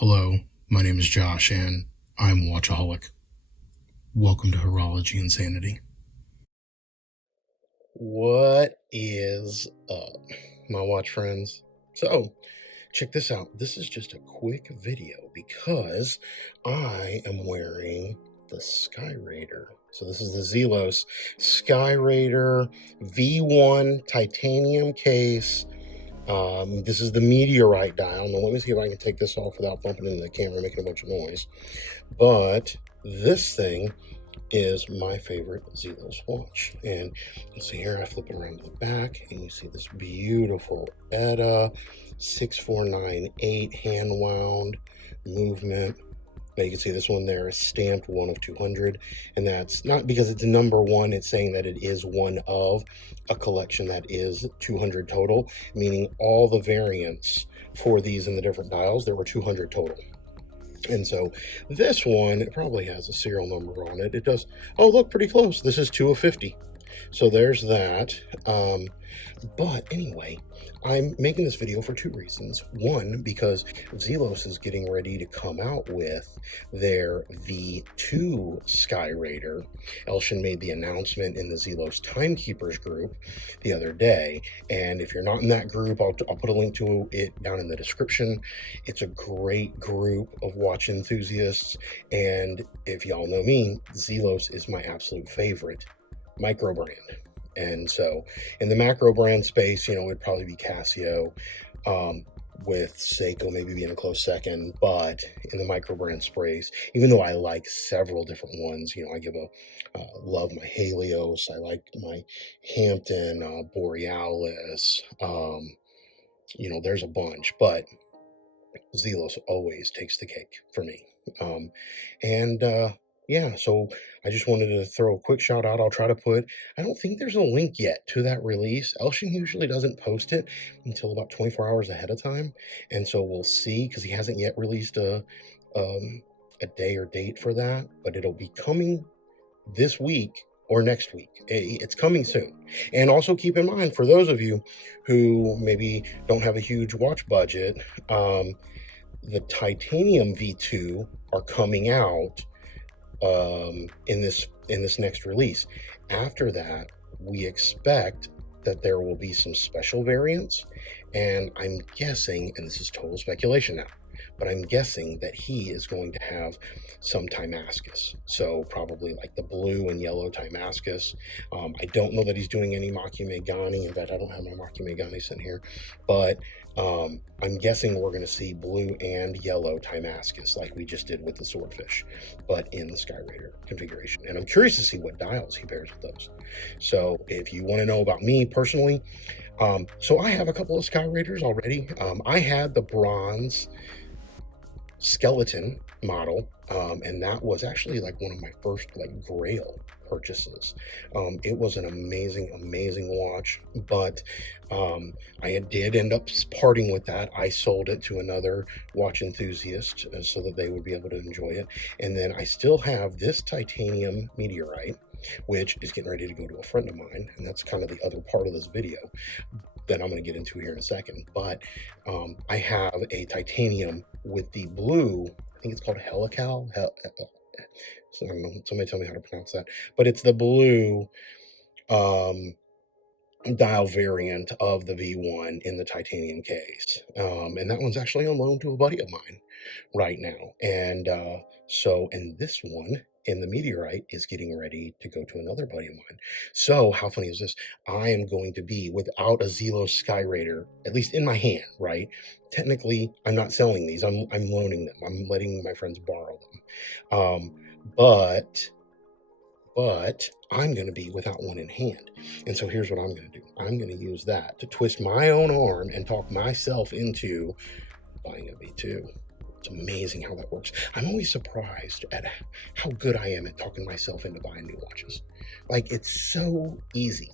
Hello, my name is Josh, and I'm a watchaholic. Welcome to Horology Insanity. What is up, my watch friends? So, check this out. This is just a quick video because I am wearing the Skyraider. So this is the Zelos Skyraider V1 titanium case. This is the meteorite dial. Now let me see if I can take this off without bumping into the camera, making a bunch of noise. But this thing is my favorite Zelos watch. And you see here, I flip it around to the back, and you see this beautiful ETA 6498 hand wound movement. Now you can see this one there is stamped 1 of 200, and that's not because it's number one, it's saying that it is one of a collection that is 200 total, meaning all the variants for these in the different dials, there were 200 total. And so this one, it probably has a serial number on it. It does, oh look, pretty close. This is 2 of 50. So there's that. But anyway, I'm making this video for two reasons. One, because Zelos is getting ready to come out with their V2 Skyraider. Elshan made the announcement in the Zelos Timekeepers group the other day. And if you're not in that group, I'll put a link to it down in the description. It's a great group of watch enthusiasts. And if y'all know me, Zelos is my absolute favorite micro brand. And so in the macro brand space, it'd probably be Casio, with Seiko maybe being a close second. But in the micro brand space, even though I like several different ones, I give love my Helios, I like my Hampton, Borealis, there's a bunch, but Zelos always takes the cake for me. Yeah, so I just wanted to throw a quick shout out. I'll try to I don't think there's a link yet to that release. Elshan usually doesn't post it until about 24 hours ahead of time. And so we'll see, because he hasn't yet released a day or date for that, but it'll be coming this week or next week. It's coming soon. And also keep in mind, for those of you who maybe don't have a huge watch budget, the titanium V2 are coming out in this next release. After that, we expect that there will be some special variants, and I'm guessing, and this is total speculation now, but I'm guessing that he is going to have some timascus. So probably like the blue and yellow timascus. I don't know that he's doing any Maki Megane. In fact, I don't have my Maki Megane sitting here, but I'm guessing we're going to see blue and yellow timascus like we just did with the swordfish, but in the Skyraider configuration. And I'm curious to see what dials he pairs with those. So if you want to know about me personally, so I have a couple of Skyraiders already. I had the bronze skeleton model, and that was actually like one of my first grail purchases. It was an amazing watch, but I did end up parting with that. I sold it to another watch enthusiast so that they would be able to enjoy it. And then I still have this titanium meteorite, which is getting ready to go to a friend of mine, and that's kind of the other part of this video that I'm going to get into here in a second. But I have a titanium with the blue, I think it's called Helical. So I don't know, somebody tell me how to pronounce that. But it's the blue dial variant of the V1 in the titanium case. And that one's actually on loan to a buddy of mine right now. And and this one in the meteorite is getting ready to go to another buddy of mine. So how funny is this? I am going to be without a Zelos Skyraider, at least in my hand, right? Technically, I'm not selling these. I'm loaning them. I'm letting my friends borrow them. But I'm going to be without one in hand. And so here's what I'm going to do. I'm going to use that to twist my own arm and talk myself into buying a V2. It's amazing how that works. I'm always surprised at how good I am at talking myself into buying new watches. Like, it's so easy.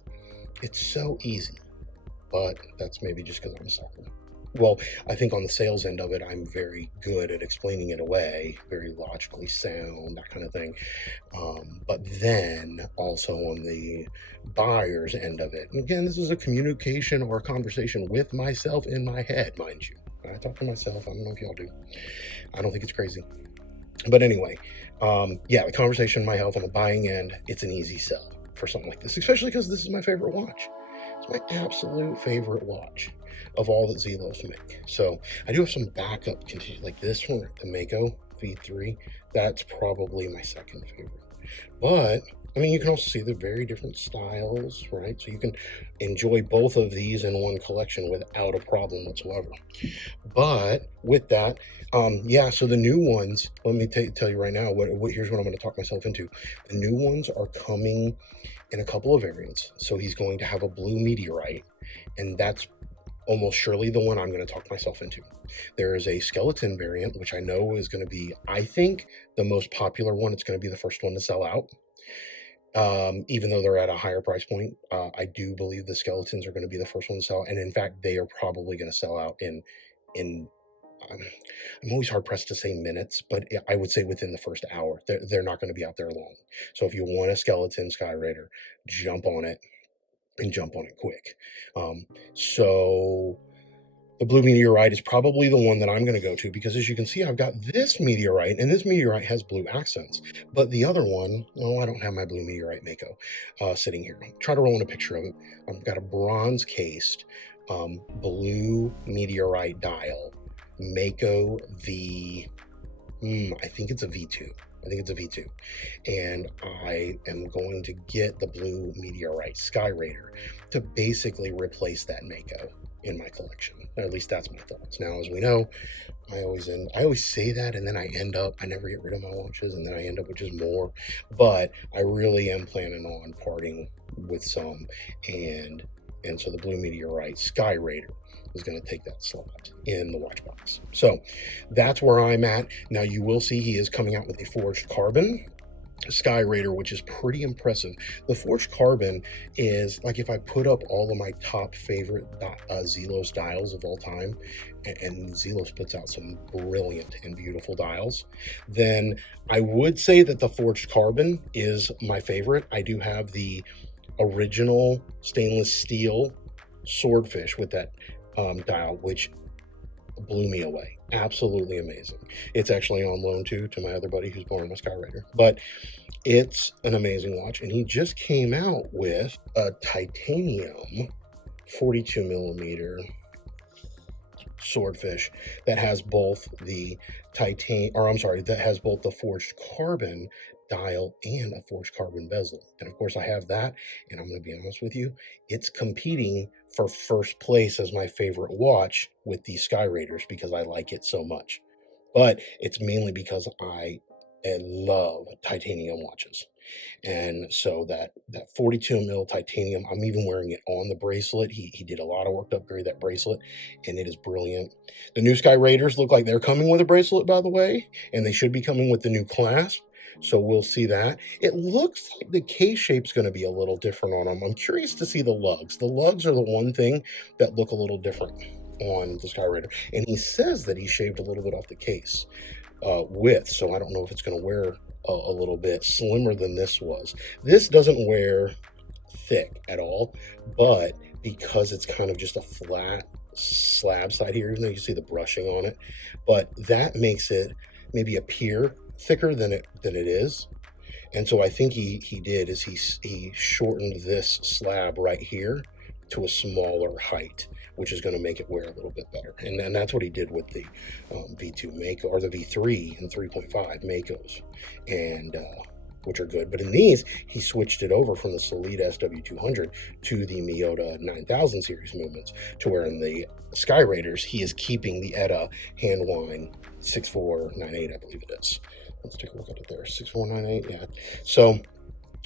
It's so easy. But that's maybe just because I'm a sucker. Well, I think on the sales end of it, I'm very good at explaining it away, very logically sound, that kind of thing. But then also on the buyer's end of it, and again, this is a communication or a conversation with myself in my head, mind you. I talk to myself. I don't know if y'all do. I don't think it's crazy. But anyway, yeah, the conversation, my health on the buying end, it's an easy sell for something like this, especially because this is my favorite watch. It's my absolute favorite watch of all that Zelos make. So I do have some backup continue, like this one, the Mako V3. That's probably my second favorite. But I mean, you can also see the very different styles, right? So you can enjoy both of these in one collection without a problem whatsoever. But with that, yeah, so the new ones, let me tell you right now, here's what I'm going to talk myself into. The new ones are coming in a couple of variants. So he's going to have a blue meteorite, and that's almost surely the one I'm going to talk myself into. There is a skeleton variant, which I know is going to be, I think, the most popular one. It's going to be the first one to sell out. Even though they're at a higher price point, I do believe the skeletons are going to be the first one to sell. And in fact, they are probably going to sell out in I'm always hard pressed to say minutes, but I would say within the first hour. They're not going to be out there long. So if you want a skeleton Skyraider, jump on it and jump on it quick. So the blue meteorite is probably the one that I'm going to go to, because as you can see, I've got this meteorite, and this meteorite has blue accents. But the other one, oh, I don't have my blue meteorite Mako sitting here. Try to roll in a picture of it. I've got a bronze cased blue meteorite dial Mako I think it's a V2. I think it's a V2. And I am going to get the blue meteorite Skyraider to basically replace that Mako in my collection. Or at least that's my thoughts. Now, as we know, I always say that, and then I never get rid of my watches, and then I end up with just more. But I really am planning on parting with some, and so the blue meteorite Skyraider is going to take that slot in the watch box. So that's where I'm at. Now you will see he is coming out with a forged carbon Skyraider, which is pretty impressive. The forged carbon is like, if I put up all of my top favorite Zelos dials of all time, and Zelos puts out some brilliant and beautiful dials, then I would say that the forged carbon is my favorite. I do have the original stainless steel swordfish with that dial, which blew me away. Absolutely amazing. It's actually on loan too to my other buddy who's borrowing my Skyraider, but it's an amazing watch. And he just came out with a titanium 42 millimeter swordfish that has both the that has both the forged carbon dial and a forged carbon bezel. And of course I have that, and I'm going to be honest with you, it's competing for first place as my favorite watch with these Skyraiders because I like it so much. But it's mainly because I love titanium watches. And so that 42 mil titanium, I'm even wearing it on the bracelet. He did a lot of work to upgrade that bracelet, and it is brilliant. The new Skyraiders look like they're coming with a bracelet, by the way, and they should be coming with the new clasp. So we'll see that. It looks like the case shape's going to be a little different on them. I'm curious to see the lugs. The lugs are the one thing that look a little different on the Skyraider. And he says that he shaved a little bit off the case width, so I don't know if it's going to wear a little bit slimmer than this was. This doesn't wear thick at all, but because it's kind of just a flat slab side here, even though you see the brushing on it, but that makes it maybe appear thicker than it is. And so I think he did is he shortened this slab right here to a smaller height, which is going to make it wear a little bit better. And then that's what he did with the V2 Mako, or the V3 and 3.5 Makos, and which are good. But in these, he switched it over from the Solid SW200 to the Miyota 9000 series movements, to where in the Skyraiders, he is keeping the ETA Handwine 6498, I believe it is. Let's take a look at it there, 6498, yeah. So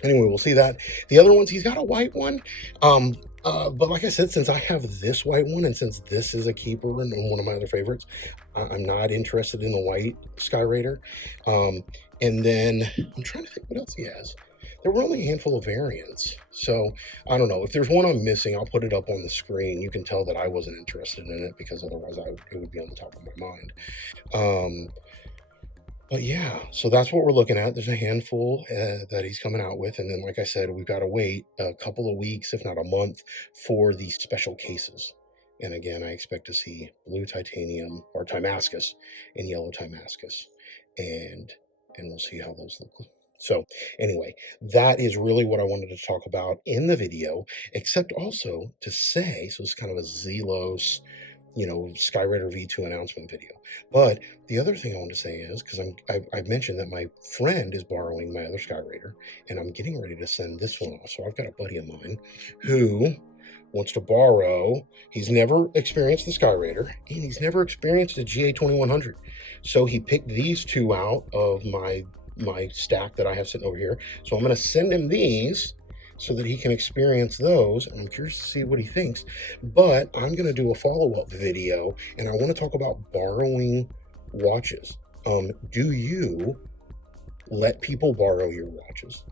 anyway, we'll see that. The other ones, he's got a white one. But like I said, since I have this white one, and since this is a keeper and one of my other favorites, I'm not interested in the white Skyraider. And then I'm trying to think what else he has. There were only a handful of variants. So I don't know. If there's one I'm missing, I'll put it up on the screen. You can tell that I wasn't interested in it, because otherwise it would be on the top of my mind. But yeah, so that's what we're looking at. There's a handful that he's coming out with. And then, like I said, we've got to wait a couple of weeks, if not a month, for these special cases. And again, I expect to see blue titanium or timascus and yellow timascus, and we'll see how those look. So anyway, that is really what I wanted to talk about in the video, except also to say, so it's kind of a Zelos, Skyraider V2 announcement video. But the other thing I want to say is, because I've mentioned that my friend is borrowing my other Skyraider, and I'm getting ready to send this one off. So I've got a buddy of mine who wants to borrow. He's never experienced the Skyraider, and he's never experienced a GA 2100. So he picked these two out of my stack that I have sitting over here. So I'm going to send him these so that he can experience those, and I'm curious to see what he thinks. But I'm going to do a follow-up video, and I want to talk about borrowing watches. Do you let people borrow your watches?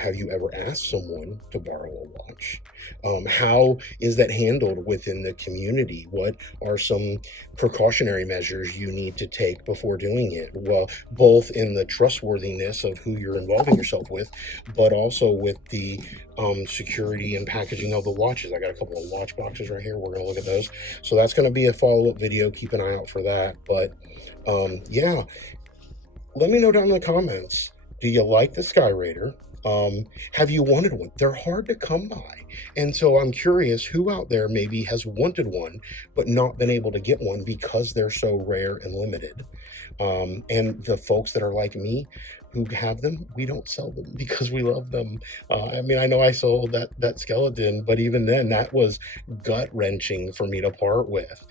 Have you ever asked someone to borrow a watch? How is that handled within the community? What are some precautionary measures you need to take before doing it? Well, both in the trustworthiness of who you're involving yourself with, but also with the security and packaging of the watches. I got a couple of watch boxes right here. We're going to look at those. So that's going to be a follow-up video. Keep an eye out for that. But yeah, let me know down in the comments. Do you like the Skyraider? Have you wanted one? They're hard to come by. And so I'm curious who out there maybe has wanted one, but not been able to get one because they're so rare and limited. And the folks that are like me who have them, we don't sell them because we love them. I mean, I know I sold that skeleton, but even then that was gut wrenching for me to part with.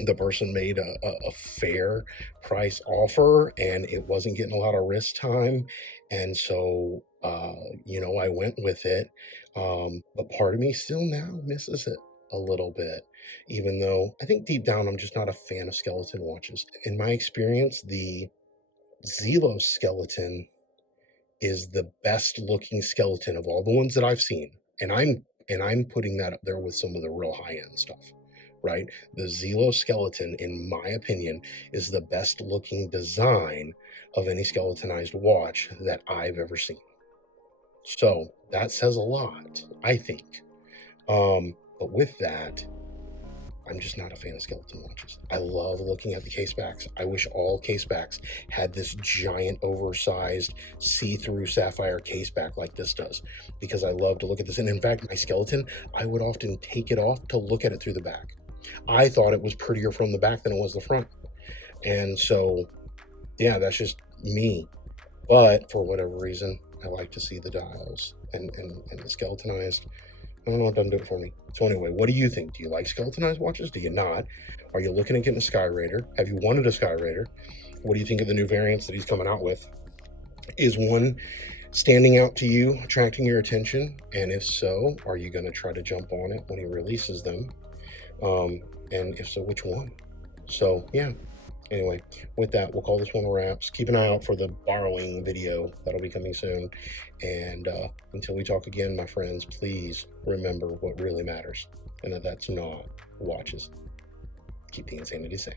The person made a fair price offer, and it wasn't getting a lot of wrist time. And so, I went with it. But part of me still now misses it a little bit, even though I think deep down I'm just not a fan of skeleton watches. In my experience, the Zelos skeleton is the best looking skeleton of all the ones that I've seen. And I'm putting that up there with some of the real high end stuff. Right? The Zelos skeleton, in my opinion, is the best looking design of any skeletonized watch that I've ever seen. So that says a lot, I think. But with that, I'm just not a fan of skeleton watches. I love looking at the case backs. I wish all case backs had this giant, oversized, see-through sapphire case back like this does, because I love to look at this. And in fact, my skeleton, I would often take it off to look at it through the back. I thought it was prettier from the back than it was the front. And so, yeah, that's just me. But for whatever reason, I like to see the dials and the skeletonized. I don't know, it doesn't do it for me. So anyway, what do you think? Do you like skeletonized watches? Do you not? Are you looking at getting a Skyraider? Have you wanted a Skyraider? What do you think of the new variants that he's coming out with? Is one standing out to you, attracting your attention? And if so, are you going to try to jump on it when he releases them? And if so, which one? So yeah, anyway, with that, we'll call this one wraps. Keep an eye out for the borrowing video that'll be coming soon. And until we talk again, my friends, please remember what really matters, and that's not watches. Keep the insanity sane.